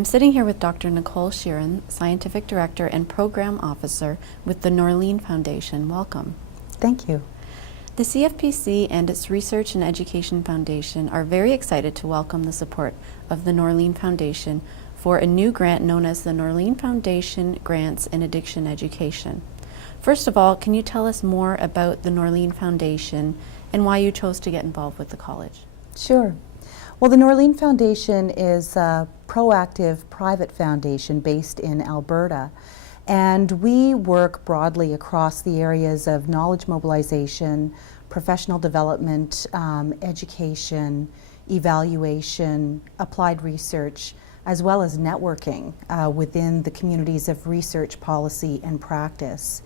I'm sitting here with Dr. Nicole Sheeran, Scientific Director and Program Officer with the Norlien Foundation. Welcome. Thank you. The CFPC and its Research and Education Foundation are very excited to welcome the support of the Norlien Foundation for a new grant known as the Norlien Foundation Grants in Addiction Education. First of all, can you tell us more about the Norlien Foundation and why you chose to get involved with the college? Sure. Well, the Norlien Foundation is a proactive private foundation based in Alberta, and we work broadly across the areas of knowledge mobilization, professional development, education, evaluation, applied research, as well as networking within the communities of research, policy, and practice,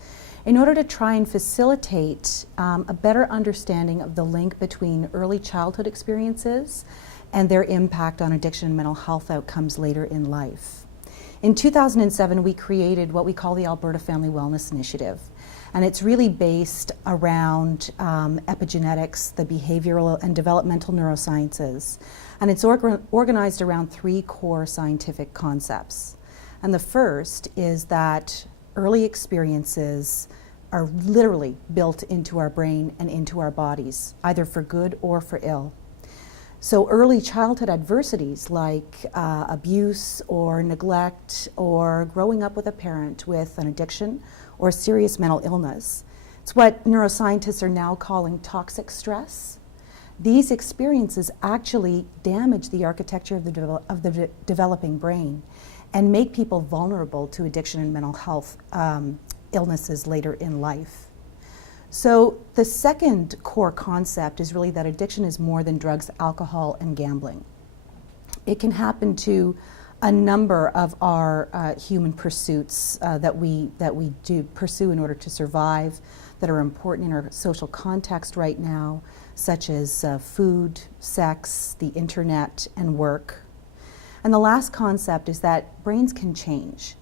in order to try and facilitate a better understanding of the link between early childhood experiences and their impact on addiction and mental health outcomes later in life. In 2007, we created what we call the Alberta Family Wellness Initiative, and it's really based around epigenetics, the behavioral and developmental neurosciences, and it's organized around three core scientific concepts. And the first is that early experiences are literally built into our brain and into our bodies, either for good or for ill. So early childhood adversities like abuse or neglect or growing up with a parent with an addiction or serious mental illness, it's what neuroscientists are now calling toxic stress. These experiences actually damage the architecture of the developing brain and make people vulnerable to addiction and mental health illnesses later in life. So the second core concept is really that addiction is more than drugs, alcohol, and gambling. It can happen to a number of our human pursuits that we do pursue in order to survive, that are important in our social context right now, such as food, sex, the internet, and work. And the last concept is that brains can change.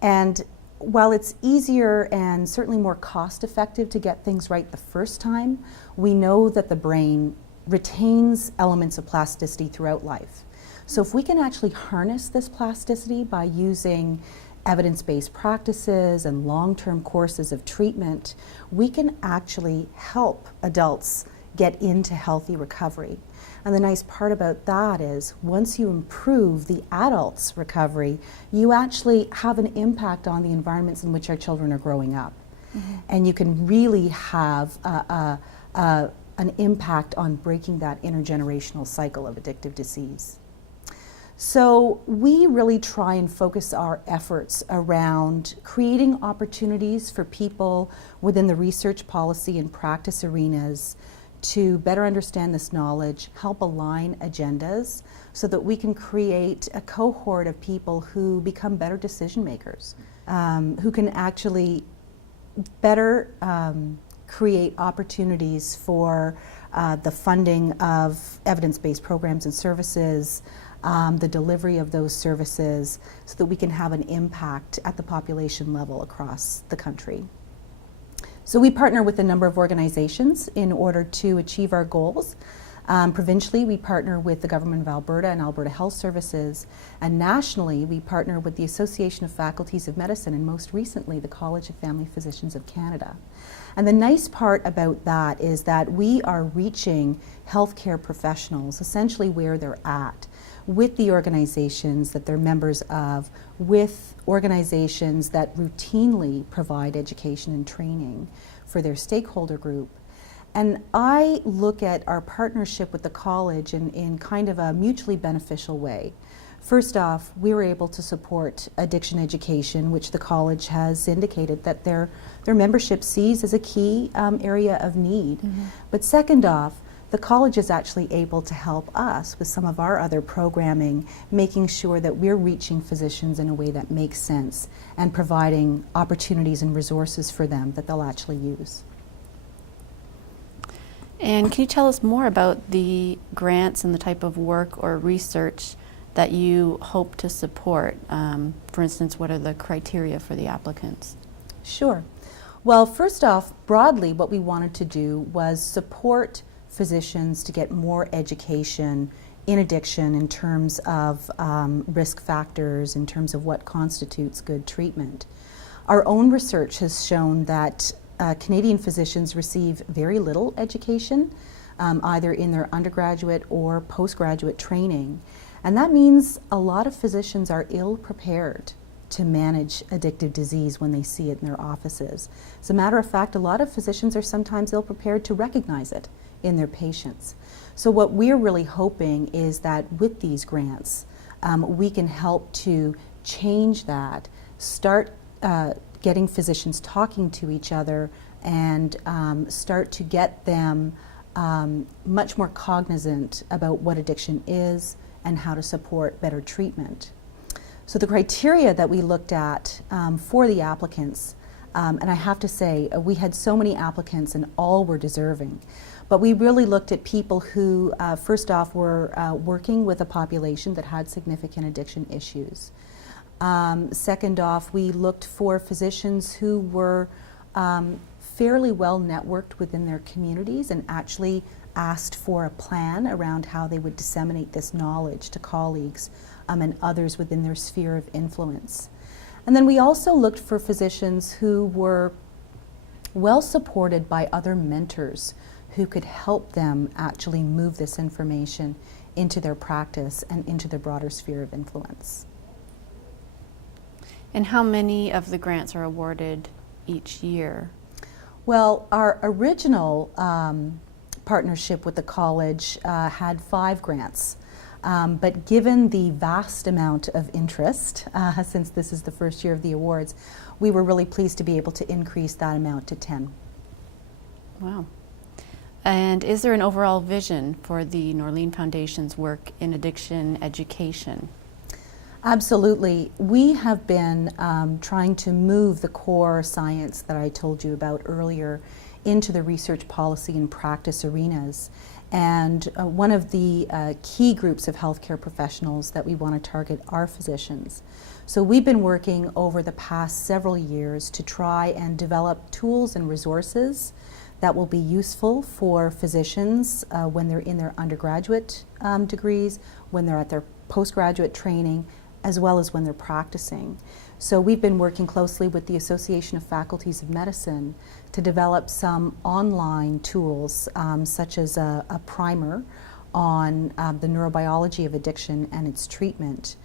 And while it's easier and certainly more cost-effective to get things right the first time, we know that the brain retains elements of plasticity throughout life. So if we can actually harness this plasticity by using evidence-based practices and long-term courses of treatment, we can actually help adults get into healthy recovery. And the nice part about that is once you improve the adult's recovery, you actually have an impact on the environments in which our children are growing up. Mm-hmm. And you can really have an impact on breaking that intergenerational cycle of addictive disease. So we really try and focus our efforts around creating opportunities for people within the research, policy, and practice arenas to better understand this knowledge, help align agendas so that we can create a cohort of people who become better decision makers, who can actually better create opportunities for the funding of evidence-based programs and services, the delivery of those services, so that we can have an impact at the population level across the country. So we partner with a number of organizations in order to achieve our goals. Provincially, we partner with the Government of Alberta and Alberta Health Services, and nationally, we partner with the Association of Faculties of Medicine, and most recently, the College of Family Physicians of Canada. And the nice part about that is that we are reaching healthcare professionals essentially where they're at, with the organizations that they're members of, with organizations that routinely provide education and training for their stakeholder group. And I look at our partnership with the college in kind of a mutually beneficial way. First off, we were able to support addiction education, which the college has indicated that their membership sees as a key area of need. Mm-hmm. But second off, the college is actually able to help us with some of our other programming, making sure that we're reaching physicians in a way that makes sense and providing opportunities and resources for them that they'll actually use. And can you tell us more about the grants and the type of work or research that you hope to support? For instance, what are the criteria for the applicants? Sure. Well, first off, broadly, what we wanted to do was support physicians to get more education in addiction in terms of risk factors, in terms of what constitutes good treatment. Our own research has shown that Canadian physicians receive very little education, either in their undergraduate or postgraduate training. And that means a lot of physicians are ill prepared to manage addictive disease when they see it in their offices. As a matter of fact, a lot of physicians are sometimes ill prepared to recognize it in their patients. So what we're really hoping is that with these grants, we can help to change that, start getting physicians talking to each other, and start to get them much more cognizant about what addiction is and how to support better treatment. So the criteria that we looked at for the applicants, and I have to say, we had so many applicants and all were deserving, but we really looked at people who, first off, were working with a population that had significant addiction issues. Second off, we looked for physicians who were fairly well networked within their communities and actually asked for a plan around how they would disseminate this knowledge to colleagues and others within their sphere of influence. And then we also looked for physicians who were well supported by other mentors who could help them actually move this information into their practice and into their broader sphere of influence. And how many of the grants are awarded each year? Well, our original partnership with the college had 5 grants. But given the vast amount of interest, since this is the first year of the awards, we were really pleased to be able to increase that amount to 10. Wow. And is there an overall vision for the Norlien Foundation's work in addiction education? Absolutely. We have been trying to move the core science that I told you about earlier into the research policy and practice arenas. And one of the key groups of healthcare professionals that we want to target are physicians. So we've been working over the past several years to try and develop tools and resources that will be useful for physicians when they're in their undergraduate degrees, when they're at their postgraduate training, as well as when they're practicing. So we've been working closely with the Association of Faculties of Medicine to develop some online tools, such as a primer on the neurobiology of addiction and its treatment.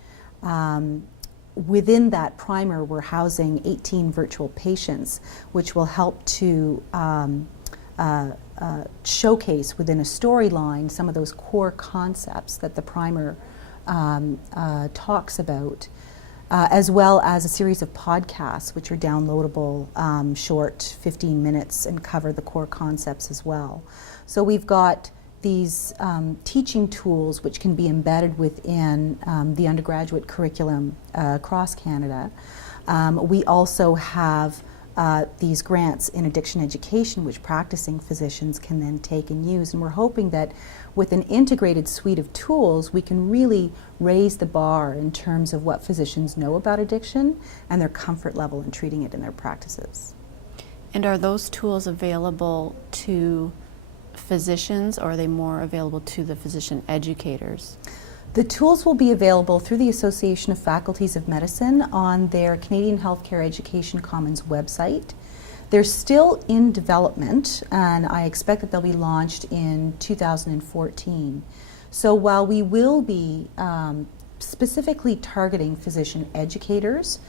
Within that primer, we're housing 18 virtual patients, which will help to showcase within a storyline some of those core concepts that the primer talks about, as well as a series of podcasts which are downloadable, short 15 minutes, and cover the core concepts as well. So we've got these teaching tools which can be embedded within the undergraduate curriculum across Canada. We also have these grants in addiction education which practicing physicians can then take and use, and we're hoping that with an integrated suite of tools we can really raise the bar in terms of what physicians know about addiction and their comfort level in treating it in their practices. And are those tools available to physicians, or are they more available to the physician educators? The tools will be available through the Association of Faculties of Medicine on their Canadian Healthcare Education Commons website. They're still in development, and I expect that they'll be launched in 2014. So while we will be specifically targeting physician educators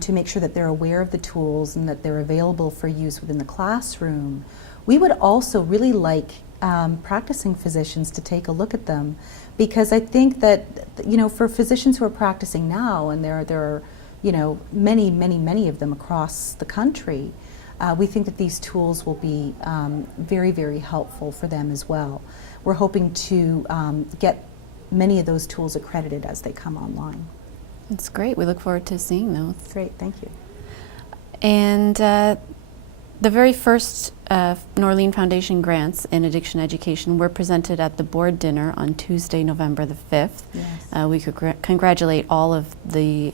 to make sure that they're aware of the tools and that they're available for use within the classroom, we would also really like practicing physicians to take a look at them, because I think that, you know, for physicians who are practicing now, and there are, you know, many of them across the country, we think that these tools will be very, very helpful for them as well. We're hoping to get many of those tools accredited as they come online. That's great. We look forward to seeing those. Great, thank you. And the very first Norlien Foundation grants in addiction education were presented at the board dinner on Tuesday, November the 5th. Yes. We could congratulate all of the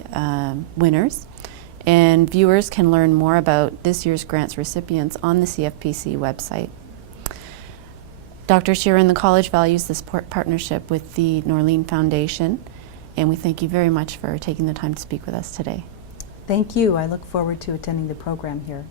winners. And viewers can learn more about this year's grants recipients on the CFPC website. Dr. Sheeran, the college values this partnership with the Norlien Foundation, and we thank you very much for taking the time to speak with us today. Thank you. I look forward to attending the program here.